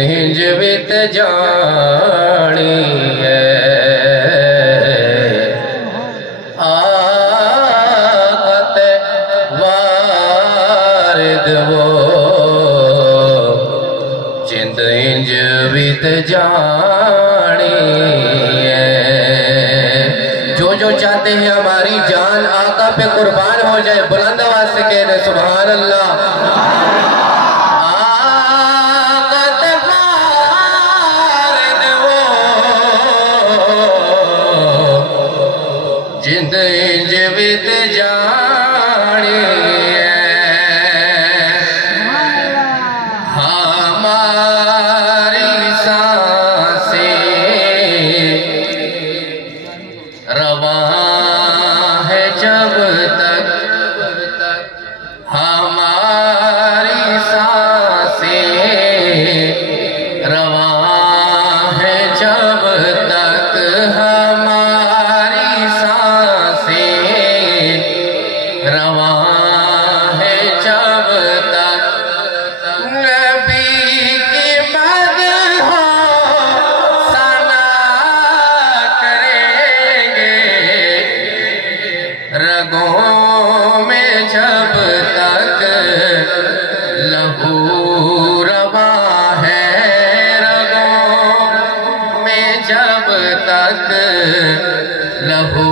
Hinge वित जानी है आकत वारिद वो जिंद हिंज वित जानी है। जो जो चाहते हैं हमारी जान आका पे कुर्बान हो जाए, बुलंद आवाज से कह दे सुभान अल्लाह। जिंद इंज वित जानी है हमारी सांसें रवां है जब तक, हमारी सांसें रवां है जब तक, हमारी रवां है जब तक नबी की मदह सना करेंगे रगों में जब तक लहू रवां है, रगों में जब तक लहू